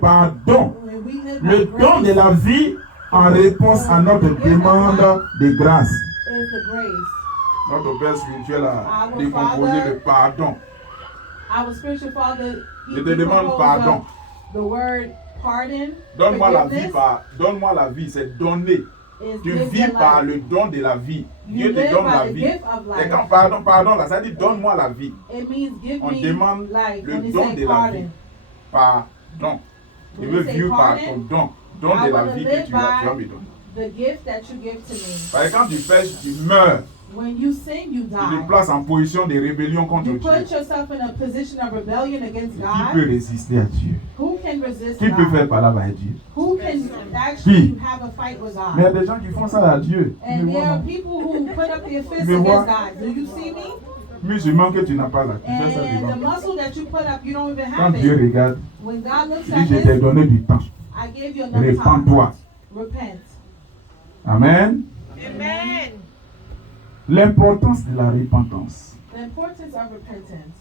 pardon. Le don de la vie en réponse à notre demande de grâce. Notre Père spirituel a décomposé le pardon. Je te demande pardon. Donne-moi la vie donne-moi la vie, c'est donner. Tu vis par le don de la vie. Dieu te donne la vie. Et quand pardon là, ça dit donne-moi la vie. On demande le don de la vie. Pardon. Je veux vivre par ton don de la vie que tu vas me donner. Par exemple, quand tu pêches, tu meurs. When you sin, you Tu die. te places en position de rébellion contre You Dieu. put yourself in a position of rebellion against Qui God. peut résister à Dieu? Who can resist Qui peut God? faire palabre à Dieu? Who can actually have a fight with Mais il y a God? des gens qui font ça à Dieu. And Tu there are vois, people who put up their fists Mais moi- against God. Do you see me? musulman que tu n'as pas là, tu fais ça And the devant. muscle that you put up, you don't even Quand have Dieu it. regarde, When God looks il at dit je t'ai this, donné du temps. I gave you enough time. Répands-toi. Repent. Amen. Amen. L'importance de la repentance. The importance of repentance.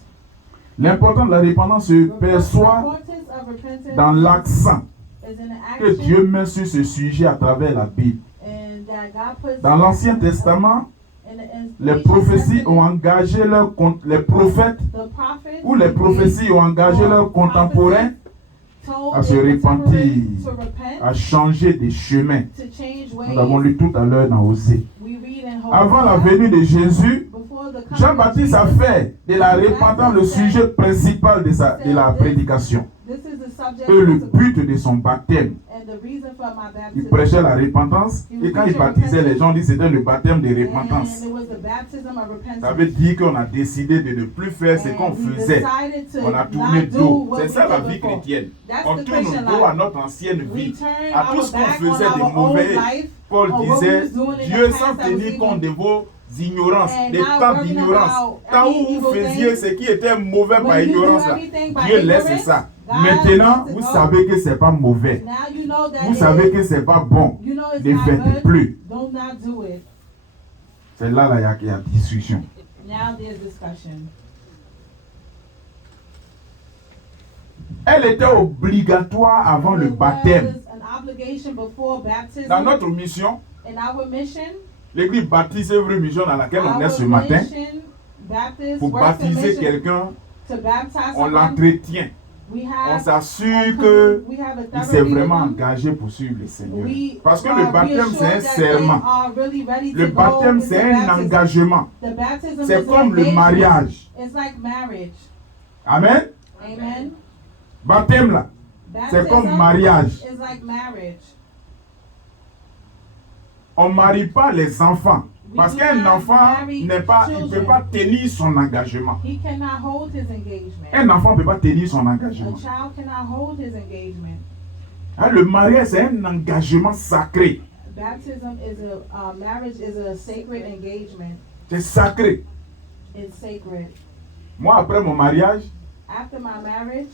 L'importance de la repentance se The perçoit importance of repentance dans l'accent is in the que Dieu action met sur ce sujet à travers la Bible. and that God puts Dans l'Ancien Testament, in the les Ancient prophéties ont Testament, engagé les prophètes the prophets ou les prophéties ont engagé leurs contemporains told à se their repentir, contemporaries to repent, à changer de chemin. to change Nous avons ways. lu tout à l'heure dans Osée. We read in Avant la Hosea, venue de Jésus, before the coming of Jean-Baptiste a Jesus, fait de la repentance le sujet principal de la prédication this is the subject et le of the- but de son baptême. and the reason for my Il baptism. prêchait la repentance et quand il baptisait les gens, il disait c'était le baptême de repentance. And it was the baptism of Ça repentance. veut dire qu'on a décidé de ne plus faire ce qu'on And we faisait. decided to On a tourné not do dos. what C'est we ça la did vie before. chrétienne. That's On the tourne Christian le dos à life. notre ancienne We vie, turn à tout our ce qu'on back on faisait de our old mauvais. life, Paul on what we disait, was doing in Dieu the sans past that tenir was compte de evil. vos ignorances, And des not temps worrying d'ignorance. about Tant any où vous evil faisiez thing. ce qui était mauvais par When you do ignorance, là, everything by Dieu laisse ignorance, ça. God Maintenant, lets it vous go. savez que c'est pas mauvais. Now you know that Vous savez que it, c'est pas bon. you know it's Ne not faites good. plus. Do not do it. C'est là, qu'il y a discussion. Now there's discussion. Elle était obligatoire avant le It baptême. was an obligation before baptism. Dans notre mission, In our mission, l'église baptise, c'est une vraie mission dans laquelle on est our ce matin. mission, Baptist Pour works and baptiser mission quelqu'un, to baptize on someone. l'entretient. We On have s'assure que we have a il s'est therapy with vraiment them. engagé pour suivre le Seigneur. We Parce que are le baptême, c'est un reassured that serment. they are really ready to Le go baptême, into c'est un baptism. engagement. The baptism C'est is comme an le engagement. mariage. It's like marriage. Amen. Amen. Baptême, là, c'est comme Baptism mariage. is like marriage. On ne marie pas les enfants. We Parce do qu'un not enfant marry il ne children. peut pas tenir son engagement. He cannot hold his engagement. Un enfant ne peut pas tenir son A engagement. child cannot hold his engagement. Hein, le mariage, c'est un engagement sacré. Baptism is marriage is a sacred engagement. C'est sacré. It's sacred. Moi, après mon mariage, After my marriage,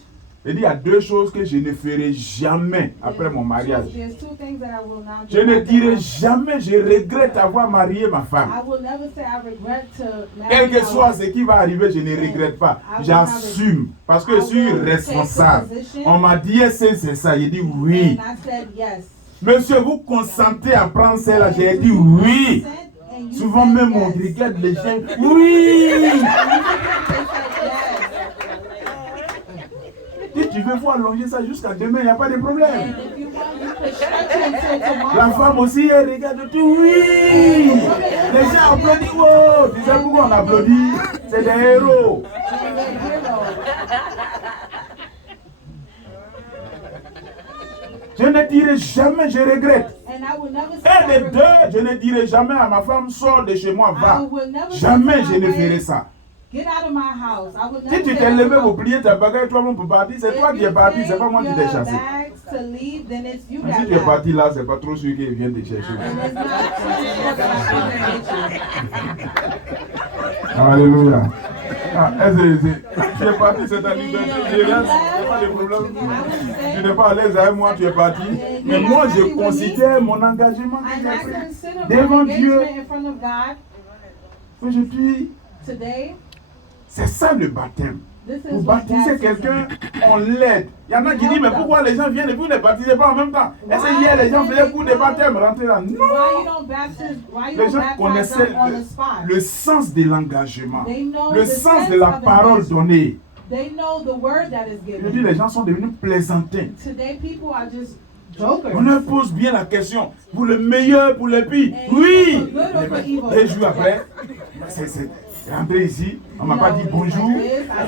il y a deux choses que je ne ferai jamais après mon mariage. there's two things that I will not do. Je ne after dirai my- jamais, je regrette avoir marié ma femme. I will never say I regret to marry Quel que my soit wife. ce qui va arriver, je ne regrette pas. J'assume. Parce que je suis responsable. On m'a dit, c'est ça. J'ai dit oui. And I said yes. Monsieur, vous consentez à prendre celle-là? J'ai dit oui. And you Souvent said même on yes. regarde les gens. Oui. They said yes. Si tu veux voir allonger ça jusqu'à demain, il n'y a pas de problème. And if you want, you could stretch it until tomorrow. La femme aussi, elle regarde tout. Oui. Les gens applaudissent. Oh, tu sais pourquoi on applaudit? C'est des héros. Je ne dirai jamais, je regrette. And I will never say Un I des regret. deux, je ne dirai jamais à ma femme, sors de chez moi, I va. will never say Jamais to je my ne wife, ferai ça. Get out of my house. I will Si never tu say t'es that levé to pour my- plier ta bagage, toi-même pour partir, c'est If toi qui you es parti, take c'est pas moi qui t'ai your chassé. bags to leave, then it's you Mais that si tu es left. parti là, c'est pas trop sûr qu'ils viennent te chercher. And it's not true that I'm gonna get you. Alléluia. Ah, tu es parti, c'est ta liberté. Je reste, il n'y a pas de problème. Tu n'es pas à l'aise avec moi, tu es parti. Mais moi, je considère mon engagement que And j'ai I pris consider devant my Dieu. engagement in front of God Aujourd'hui, today. c'est ça le baptême. Pour baptiser quelqu'un, on l'aide. Il y en a qui disent, mais pourquoi les gens viennent et vous ne les baptisez pas en même temps? Est-ce que hier les gens faisaient cours de baptême, rentrer là? Non! Les gens connaissaient le sens de l'engagement, le sens de la parole donnée. Je dis, les gens sont devenus plaisantins. On leur pose bien la question. Pour le meilleur, pour le pire. Oui! 2 jours après, c'est rentré ici, on ne m'a pas dit bonjour,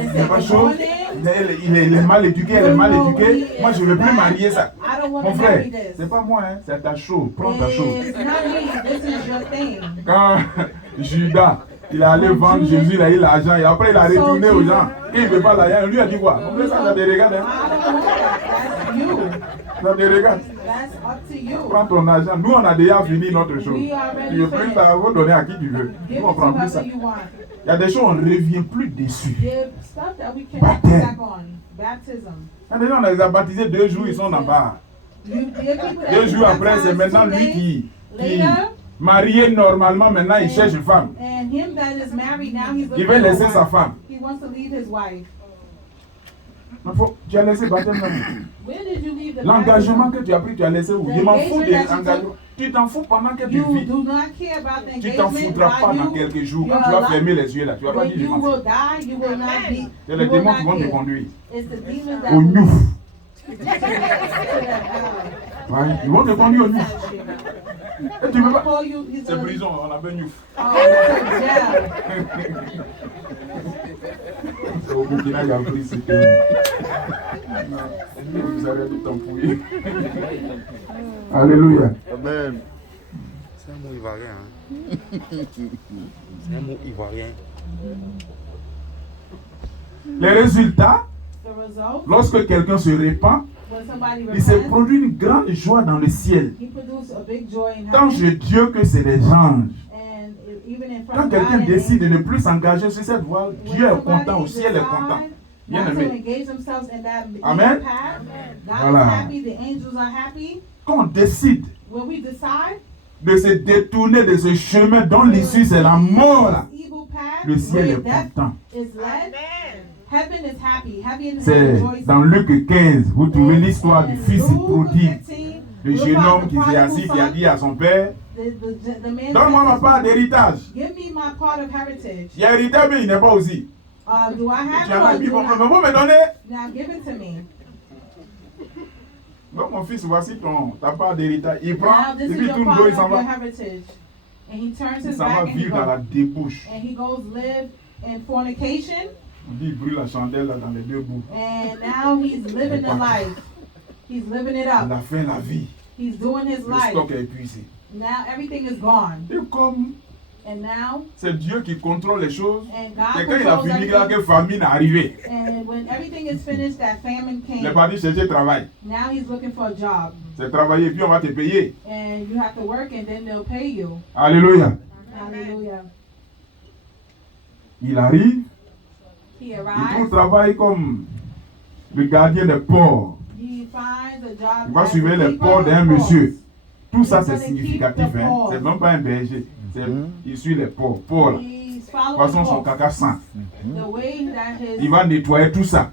il n'est pas chaud, il est mal éduqué, elle est mal éduquée. Moi, je ne veux plus marier ça. Mon frère, ce n'est pas moi, hein, c'est ta chose. Prends ta chose. Quand Judas, il est allé vendre Jésus, il a eu l'argent, et après il a retourné aux gens. Et il ne veut pas l'argent, lui a dit quoi? Mon frère, ça te regarde. Hein? Ça te regarde. Prends ton argent. Nous, on a déjà fini notre chose. Tu veux plus, ça va donner à qui tu veux. Nous, on prend plus ça. Il y a des choses, on ne revient plus dessus. Baptême. Il y a des gens, on les a baptisés 2 jours, ils sont en bas. 2 jours après, c'est maintenant lui qui marié normalement, maintenant il cherche une femme. Il veut laisser sa femme. Tu as laissé baptême. L'engagement que tu as pris, tu as laissé où? Je m'en fous de l'engagement. Tu t'en fous pendant que tu vis. Tu t'en foutras pas dans quelques jours. Quand tu vas fermer les yeux là, tu vas pas dire je m'en fous. C'est les démons qui vont te conduire. Au Niouf. Ouais, ils vont te conduire au Niouf. Et tu peux pas. C'est prison, on appelle Niouf. Au Burkina, il y a pris ce terme. Vous allez tout empouiller. Alléluia. Amen. C'est un mot ivoirien. Hein? C'est un mot ivoirien. Les résultats, lorsque quelqu'un se répand, il se produit une grande joie dans le ciel. Tant je Dieu que c'est les anges. Quand quelqu'un décide de ne plus s'engager sur cette voie, Dieu est content, au ciel est content. Bien aimé. Amen. Voilà. Quand on décide de se détourner de ce chemin dont l'issue c'est la mort, le ciel est content. C'est dans Luc 15, vous trouvez l'histoire du fils prodigue. Le jeune homme qui s'est assis, qui a dit à son père, donne-moi ma part d'héritage. Il y a héritage, mais il n'est pas aussi. Tu en as mis, vous me donnez. Donc mon fils, voici ta part d'héritage. Il prend, et puis tout le dos, il s'en va. Il s'en va vivre dans la débauche. On dit il brûle la chandelle là, dans les 2 bouts. And now he's living the life. He's living it up. Il a fait la vie. He's doing his le life. stock est épuisé. Now everything is gone. Et comme And now, c'est Dieu qui contrôle les choses, and et God quand il a fini, là que famine est arrivée. And when everything is finished, that famine Il est came. parti chercher travail. Now he's looking for a job. C'est travailler, puis on va te payer. And you have to work and then they'll pay you. Alléluia. Hallelujah. Il arrive, He il trouve arrives. travail comme le gardien des porcs. He finds a job Il va as suivre a les keeper porcs d'un of monsieur. porcs. Tout ça He's c'est gonna significatif. keep the Hein. porcs. C'est même pas un berger. Il suit les porcs. Porcs là. He's De following toute façon, son porcs. caca sent. The way that his Il va nettoyer tout ça.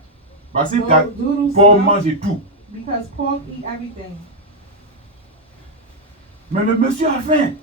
Parce que doodle porc smells, mange tout. because pork eat everything. Mais le monsieur a faim.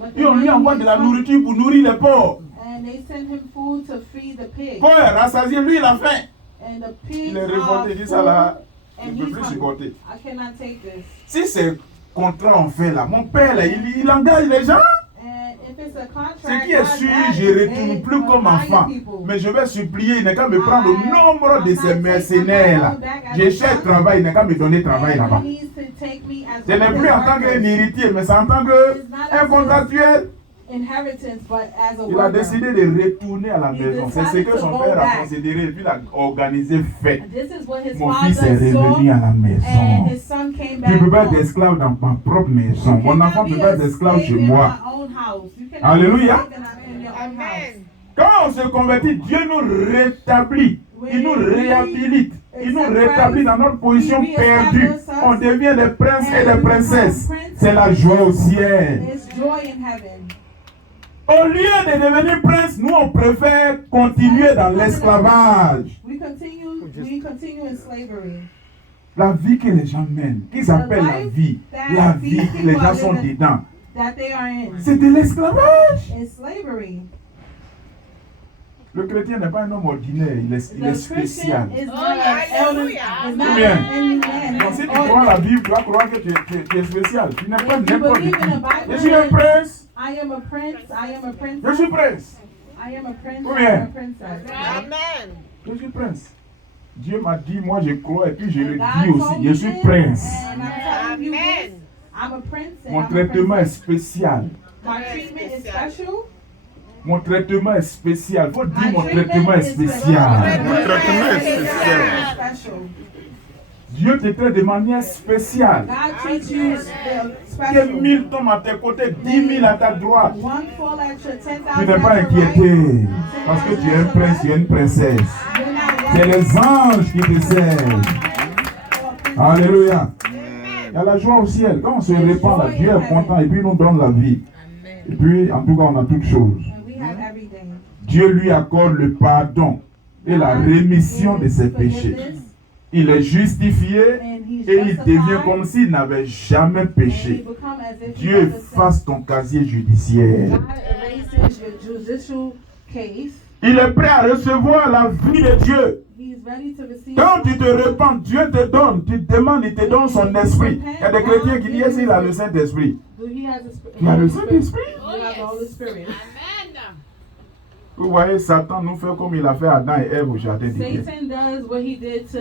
But Et on lui envoie de la nourriture pour nourrir les porcs. and they send him food to feed the pig. Porc est rassasié, lui il a faim. And the pigs Il est are révolté, il dit ça full, là, je and ne peux he's plus hungry. supporter. I cannot take this. Si c'est contrat on fait là, mon père là, il engage les gens. And if it's a Ce contract, qui est sûr, je ne retourne plus comme enfant. Mais je vais supplier, il n'a qu'à me prendre au nombre de ces mercenaires là. Je cherche travail, il n'a qu'à me donner travail là-bas. Ce n'est plus en tant qu'un héritier, mais c'est en tant qu'un contractuel. Inheritance, but as a Il a worker. décidé de retourner à la maison. C'est ce que son père a considéré et puis il a organisé, fait. This is what his Mon fils est father saw, revenu à la and maison. his son came Tu ne back peux pas être home. esclave dans ma propre maison. You Mon cannot enfant ne be peut pas a être esclave slave chez in moi. your own house. You cannot Alléluia. be taken out in your own house. Quand on se convertit, Dieu nous rétablit. Il nous réhabilite. Il nous rétablit dans notre position perdue. On devient des princes et des princesses. C'est la joie au ciel. It's joy in heaven. Au lieu de devenir prince, nous on préfère continuer dans l'esclavage. We continue in slavery. La vie que les gens mènent, qu'ils appellent la vie que les gens sont dedans, That they are in. c'est de l'esclavage. It's slavery. Le chrétien n'est pas un homme ordinaire, il est spécial. Is not an elder, is not Bien. any man. Donc si tu crois la Bible, tu vas croire que tu es spécial. Tu n'es pas If you n'importe believe in the qui. Bible, Je suis un prince, I am a prince. I am a je princess. suis prince, I am a prince. Ou I bien. am a princess. Amen. je suis prince. Dieu m'a dit, moi je crois et puis je le God dis told aussi, me je suis this, prince. and I'm telling you Amen. this. I'm a prince. And Mon I'm a traitement est princess. spécial. My treatment is special. Mon traitement est spécial. Faut dire My mon treatment traitement est is spécial. traitement est spécial. Special. Dieu te traite de manière spéciale. God treats you Que special. 1000 tombent à tes côtés, 10 000 à ta droite. One fall at your 10,000 Tu n'es pas at your inquiété. right. Parce que tu es un prince, tu es une princesse. You're not C'est worried. les anges qui te servent. Alléluia. Il y a la joie au ciel. Quand on se répand là, Dieu est content et puis il nous donne la vie. Et puis, en tout cas, on a toutes choses. And we have everything. Dieu lui accorde le pardon et la rémission de ses péchés. Il est justifié And he's et il devient justified, comme s'il n'avait jamais and he péché. become as if he Dieu never sinned. efface ton casier judiciaire. God erases your judicial case. Il est prêt à recevoir la vie de Dieu. He's ready to receive. Quand tu te repens, Dieu te donne. Tu demandes, il te donne son esprit. Il y a des chrétiens qui disent, il a le Saint-Esprit. He has a spirit. Tu as le Saint-Esprit. You have the Holy Spirit. Vous voyez, Satan nous fait comme il a fait Adam et Ève au jardin d'Éden. Satan does what he did to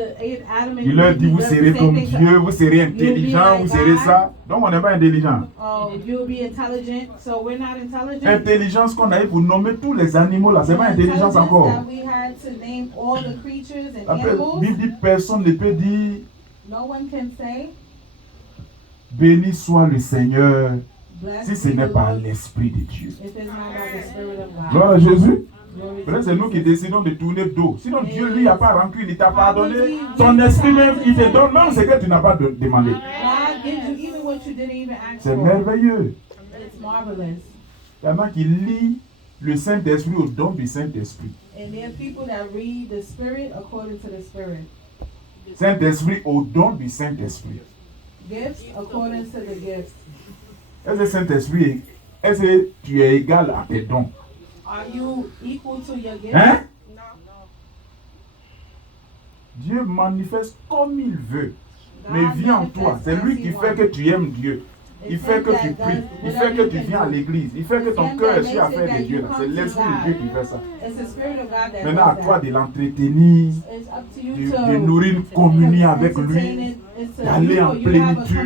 Adam and Il leur Eve. dit, He vous does the serez same comme thing to Dieu, us. vous serez intelligent, vous serez ça. Donc on n'est pas intelligent. Oh, you'll be intelligent, so we're not intelligent. Intelligence qu'on a eu pour nommer tous les animaux là, c'est pas intelligence encore. That we had to name all the creatures and Après, animals. Bible dit, personne ne peut dire, No one can say, béni soit le Seigneur, blessed si ce be n'est the pas Lord, l'Esprit de Dieu. if it's not by the Spirit of God. Gloire à Jésus. Glory to Peut-être c'est nous qui décidons de tourner dos. Sinon Dieu lui n'a pas rancune, il t'a pardonné. Probably Son we esprit decide même, to il te take donne même ce que tu n'as pas demandé. God gives you even what you didn't even ask C'est for. merveilleux. It's marvelous. Il y en a qui lient le Saint-Esprit au don du Saint-Esprit. And there are people that read the Spirit according to the Spirit. Saint-Esprit au don du Saint-Esprit. Gifts according to the gifts. Est-ce que Saint-Esprit, est-ce que tu es égal à tes dons? Are you equal to your gifts? Hein? Dieu manifeste comme il veut. Mais vient en toi. C'est lui qui fait que tu aimes Dieu. Il fait que tu pries. Il fait que tu viens à l'église. Il fait que ton cœur est sur l'affaire de Dieu. C'est l'Esprit de Dieu qui fait ça. It's the Spirit of God that Maintenant, à does toi that. de l'entretenir, It's up to you de nourrir une communion avec lui, entertain it. It's to d'aller you, en or you have a plénitude.